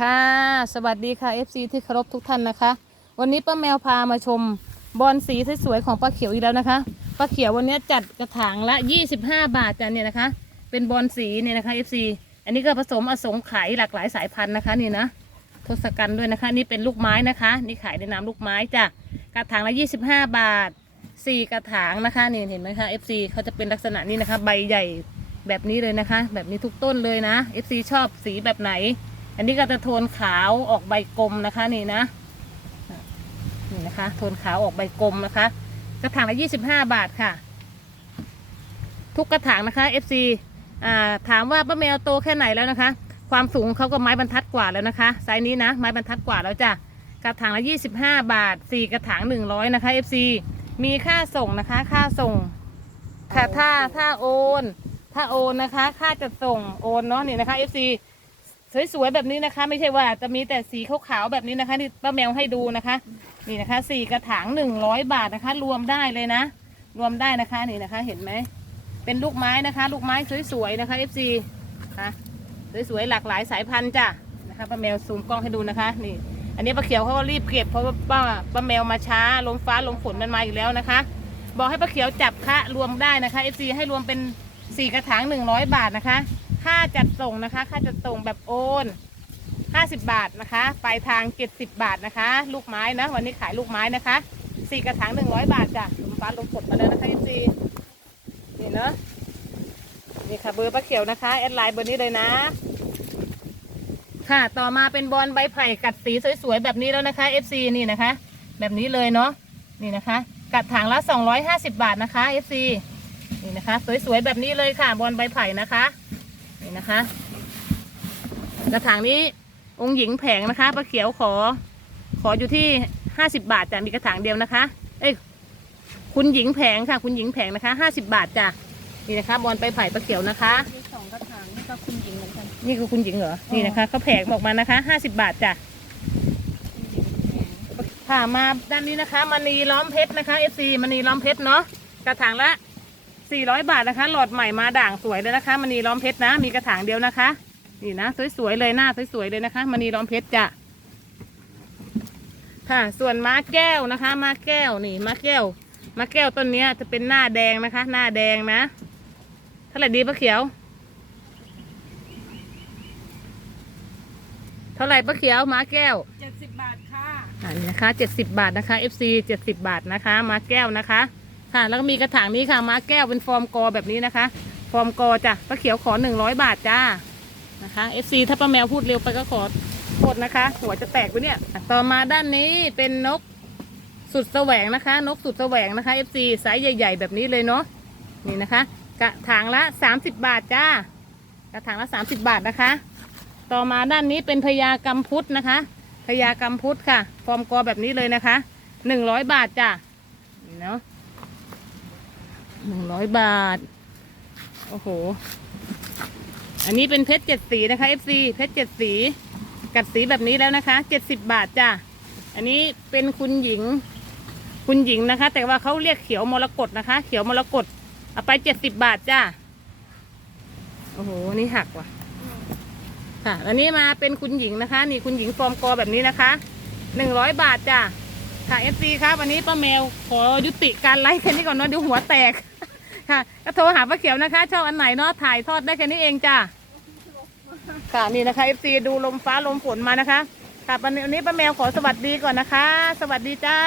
ค่ะ สวัสดีค่ะ FC ที่เคารพทุกท่านนะคะ วันนี้ป้าแมวพามาชมบอลสีสวยๆของป้าเขียวอีกแล้วนะคะป้าเขียววันนี้จัดกระถางละ 25 บาทจ้ะเนี่ยนะคะ เป็นบอลสีเนี่ยนะคะ FC อันนี้ก็ผสมอสงไขยหลากหลายสายพันธุ์นะคะนี่นะทศกัณฐ์ด้วยนะคะ นี่เป็นลูกไม้นะคะ นี่ขายในนามลูกไม้จ้ะกระถางละ 25 บาทสี่กระถางนะคะนี่เห็นไหมคะ FC เขาจะเป็นลักษณะนี้นะคะ ใบใหญ่แบบนี้เลยนะคะ แบบนี้ทุกต้นเลยนะ FC ชอบสีแบบไหน อันนี้ก็จะโทนขาวออกใบกลมนะคะนี่นะนี่นะคะ โทนขาวออกใบกลมนะคะ กระถางละ25บห้าบาทค่ะ ทุกกระถางนะคะ FC อ่าถามว่าป้าแมวโตแค่ไหนแล้วนะคะ ความสูงเขาก็ไม้บรรทัดกว่าแล้วนะคะไซส์นี้นะไม้บรรทัดกว่าแล้วจ้ะกระถางละ25บห้าบาท4กระถาง100นะคะ FC มีค่าส่งนะคะ ค่าส่งค่ะถ้าถ้าโอน ถ้าโอนนะคะ ค่าจะส่งโอนเนาะนี่นะคะ FC สวยๆแบบนี้นะคะ ไม่ใช่ว่าจะมีแต่สีขาวๆแบบนี้นะคะที่ป้าแมวให้ดูนะคะ นี่นะคะสี่กระถางหนึ่งร้อยบาทนะคะ รวมได้เลยนะ รวมได้นะคะนี่นะคะ เห็นไหมเป็นลูกไม้นะคะ ลูกไม้สวยๆนะคะ FC ค่ะสวยๆหลากหลายสายพันธุ์จ้ะนะคะป้าแมวซูมกล้องให้ดูนะคะ นี่ อันนี้ป้าเขียวเขาก็รีบเก็บเพราะว่าป้าป้าแมวมาช้าลมฟ้าลมฝนมันมาอยู่แล้วนะคะ บอกให้ป้าเขียวจับคะรวมได้นะคะ FC ให้รวมเป็นสี่กระถางหนึ่งร้อยบาทนะคะ ค่าจัดส่งนะคะ ค่าจัดส่งแบบโอน50 บาทนะคะปลายทาง 70 บาทนะคะ ลูกไม้นะ วันนี้ขายลูกไม้นะคะสี่กระถาง100 บาทจ้ะลมฟ้าลมฝนมาแล้วนะคะ FC นี่เนอะนี่ค่ะเบอร์ป้าเขียวนะคะแอดไลน์เบอร์นี้เลยนะ ค่ะต่อมาเป็นบอลใบไผ่กัดสีสวยๆแบบนี้แล้วนะคะ FC นี่นะคะ แบบนี้เลยเนาะนี่นะคะ กัดถางละ 250 บาทนะคะ FC นี่นะคะ สวยๆแบบนี้เลยค่ะบอลใบไผ่นะคะ นี่นะคะ กระถางนี้องค์หญิงแผงนะคะป้าเขียวขอ ขออยู่ที่50บาทจ้ะมีกระถางเดียวนะคะ เอ้ยคุณหญิงแผงค่ะ คุณหญิงแผงนะคะ50บาทจ้ะนี่นะคะบอลใบไผ่ป้าเขียวนะคะมีสองกระถางนี่ก็คุณหญิงเหมือนกันนี่คือคุณหญิงเหรออ๋อนี่นะคะเขาแผงออกมานะคะ50บาทจ้ะค่ะมาด้านนี้นะคะมณีล้อมเพชรนะคะ FC มณีล้อมเพชรเนาะกระถางละ 400 บาทนะคะ หลอดใหม่มาด่างสวยเลยนะคะมณีล้อมเพชรนะ มีกระถางเดียวนะคะ นี่นะ สวยๆเลยหน้าสวยๆเลยนะคะมณีล้อมเพชรจ้ะค่ะส่วนม้าแก้วนะคะม้าแก้วนี่ม้าแก้วม้าแก้วต้นเนี้ยจะเป็นหน้าแดงนะคะ หน้าแดงนะเท่าไหร่ดีป้าเขียว เท่าไหร่ป้าเขียวม้าแก้วเจ็ดสิบบาทค่ะอันนี้นะคะเจ็ดสิบาทนะคะ FC เจ็ดสิบาทนะคะม้าแก้วนะคะ ค่ะ แล้วก็มีกระถางนี้ค่ะม้าแก้วเป็นฟอร์มกอแบบนี้นะคะ ฟอร์มกอจ้ะป้าเขียวขอหนึ่งร้อยบาทจ้านะคะ FC ถ้าป้าแมวพูดเร็วไปก็ขอโทษนะคะ หัวจะแตกไปเนี่ย ต่อมาด้านนี้เป็นนกสุดแสวงนะคะ นกสุดแสวงนะคะ FC ไซส์ใหญ่ ๆ แบบนี้เลยเนาะนี่นะคะ กระถางละสามสิบบาทจ้ากระถางละสามสิบบาทนะคะ ต่อมาด้านนี้เป็นพญากำพุทธนะคะพญากำพุทธค่ะ ฟอร์มกอแบบนี้เลยนะคะหนึ่งร้อยบาทจ้ะเนาะ หนึ่งร้อยบาท โอ้โห อันนี้เป็นเพชรเจ็ดสีนะคะ FC เพชรเจ็ดสีกัดสีแบบนี้แล้วนะคะเจ็ดสิบบาทจ้ะ อันนี้เป็นคุณหญิง คุณหญิงนะคะ แต่ว่าเขาเรียกเขียวมรกตนะคะ เขียวมรกตเอาไปเจ็ดสิบบาทจ้ะ โอ้โห นี่หักว่ะ ค่ะ อันนี้มาเป็นคุณหญิงนะคะ นี่คุณหญิงฟอร์มกอแบบนี้นะคะหนึ่งร้อยบาทจ้ะ ค่ะเอฟซีครับวันนี้ป้าแมวขอยุติการไลฟ์แค่นี้ก่อนเนาะเดี๋ยวหัวแตก ค่ะ ก็โทรหาป้าเขียวนะคะชอบอันไหนเนาะถ่ายทอดได้แค่นี้เองจ้ะค่ะนี่นะคะเอฟซีดูลมฟ้าลมฝนมานะคะ ค่ะวันนี้ป้าแมวขอสวัสดีก่อนนะคะ สวัสดีจ้า